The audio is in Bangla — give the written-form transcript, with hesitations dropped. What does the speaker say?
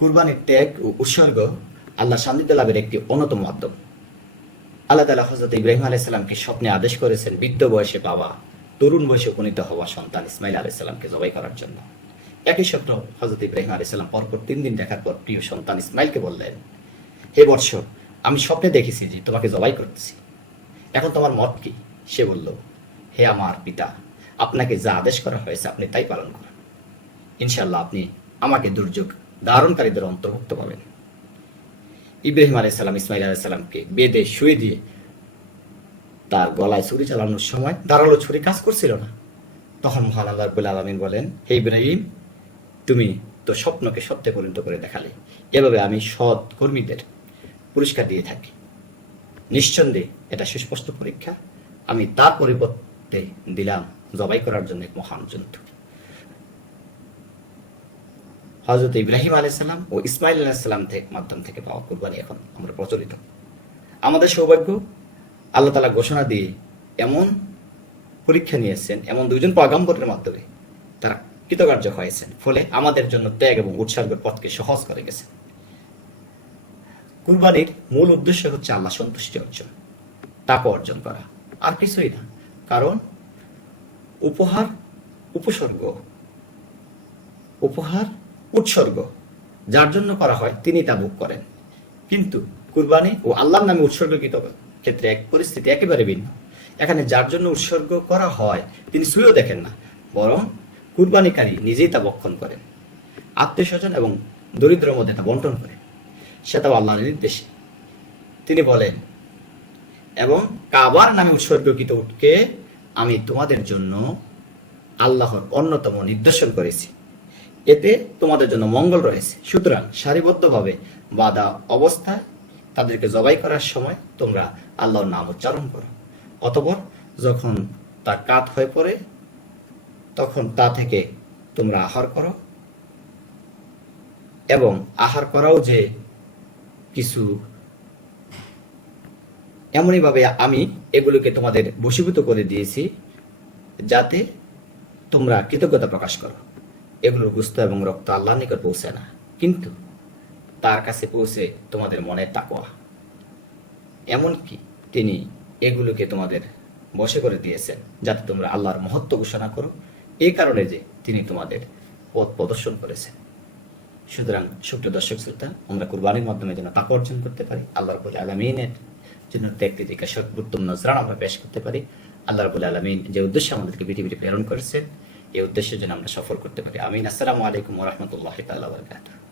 কুরবানির ত্যাগ ও উৎসর্গ আল্লাহ সান্নিধ্য লাভের একটি অন্যতম মাধ্যম। আল্লাহ তাআলা হযরত ইব্রাহিম আলাইহিস সালামকে স্বপ্নে আদেশ করেছেন বৃদ্ধ বয়সে বাবা, তরুণ বয়সে উপনীত হওয়া সন্তান ইসমাইল আলাইহিস সালামকে জবাই করার জন্য। একই স্বপ্ন হযরত ইব্রাহিম আলাইহিস সালাম পরপর 3 দিন দেখার পর প্রিয় সন্তান ইসমাইলকে বললেন, হে বৎস, আমি স্বপ্নে দেখেছি যে তোমাকে জবাই করতেছি, এখন তোমার মত কি? সে বলল, হে আমার পিতা, আপনাকে যা আদেশ করা হয়েছে আপনি তাই পালন করুন, ইনশাআল্লাহ আপনি আমাকে দুর্যোগ ধারণকারীদের অন্তর্ভুক্ত পাবেন। ইব্রাহিম আলাইহিস সালাম ইসমাইল আলাইহিস সালামকে বেঁধে শুয়ে দিয়ে তার গলায় ছুরি চালানোর সময় ধারালো ছুরি কাজ করছিল না। তখন মহান আল্লাহ রাব্বুল আলামিন বলেন, হে ইব্রাহিম, তুমি তো স্বপ্নকে সত্যে পরিণত করে দেখালে, এভাবে আমি সৎ কর্মীদের পুরস্কার দিয়ে থাকি। নিঃসন্দেহে এটা সুস্পষ্ট পরীক্ষা, আমি তার পরিবর্তে দিলাম জবাই করার জন্য এক মহান জন্তু। হযরত ইব্রাহিম আলাইহিস সালাম ও ইসমাইল আলাইহিস সালাম থেকে মাধ্যম থেকে পাওয়া কুরবানি এখন আমরা প্রচলিত। আমাদের সৌভাগ্য, আল্লাহ তাআলা ঘোষণা দিয়ে এমন পরীক্ষা নিয়েছেন, এমন দুইজন পয়গম্বরের মাধ্যমে তারা কৃতকার্য হয়েছেন, ফলে আমাদের জন্য ত্যাগ এবং উৎসর্গের পথকে সহজ করে গেছেন। কুরবানির মূল উদ্দেশ্য হচ্ছে আল্লাহ সন্তুষ্টি অর্জন, তাকওয়া অর্জন করা, আর কিছুই না। কারণ উপহার উৎসর্গ যার জন্য করা হয় তিনি তা ভোগ করেন, কিন্তু কুরবানি ও আল্লাহর নামে উৎসর্গকৃত ক্ষেত্রে এক পরিস্থিতি একেবারে ভিন্ন। এখানে যার জন্য উৎসর্গ করা হয় তিনি ছুঁয়েও দেখেন না, বরং কুরবানিকারী নিজেই তা ভক্ষণ করেন, আত্মীয় স্বজন এবং দরিদ্রের মধ্যে তা বন্টন করেন, সেটাও আল্লাহর নির্দেশে। তিনি বলেন, এবং কাবার নামে উৎসর্গকৃত উটকে আমি তোমাদের জন্য আল্লাহর অন্যতম নিদর্শন করেছি, এতে তোমাদের জন্য মঙ্গল রয়েছে। সুতরাং সারিবদ্ধভাবে বাঁধা অবস্থায় তাদেরকে জবাই করার সময় তোমরা আল্লাহর নাম উচ্চারণ করো, অতঃপর যখন তা কাত হয়ে পড়ে তখন তা থেকে তোমরা আহার করো, এবং আহার করাও যে কিছু এমনইভাবে আমি এগুলোকে তোমাদের বশীভূত করে দিয়েছি যাতে তোমরা কৃতজ্ঞতা প্রকাশ করো। এগুলোর গোশত এবং রক্ত আল্লাহর নিকট পৌঁছে না, কিন্তু তার কাছে পৌঁছে তোমাদের মনের তাকওয়া। এমনকি তিনি এগুলোকে তোমাদের বশে করে দিয়েছেন যাতে তোমরা আল্লাহর মহত্ব ঘোষণা করো, এই কারণে যে তিনি তোমাদের পথ প্রদর্শন করেছেন। সুতরাং সুপ্রিয় দর্শক শ্রোতা, আমরা কুরবানির মাধ্যমে যেন তাকওয়া অর্জন করতে পারি, আল্লাহ রাব্বুল আলামিনের জন্য ত্যাগ থেকে সর্বোত্তম নজরানা আমরা পেশ করতে পারি। আল্লাহ রাব্বুল আলামিন যে উদ্দেশ্যে আমাদেরকে পৃথিবীতে প্রেরণ করেছেন, এই উদ্দেশ্যের জন্য আমরা সফল করতে পারি। আমিন। আসসালামু আলাইকুম ওয়া রাহমাতুল্লাহি তাআলা ওয়া বারাকাতুহু।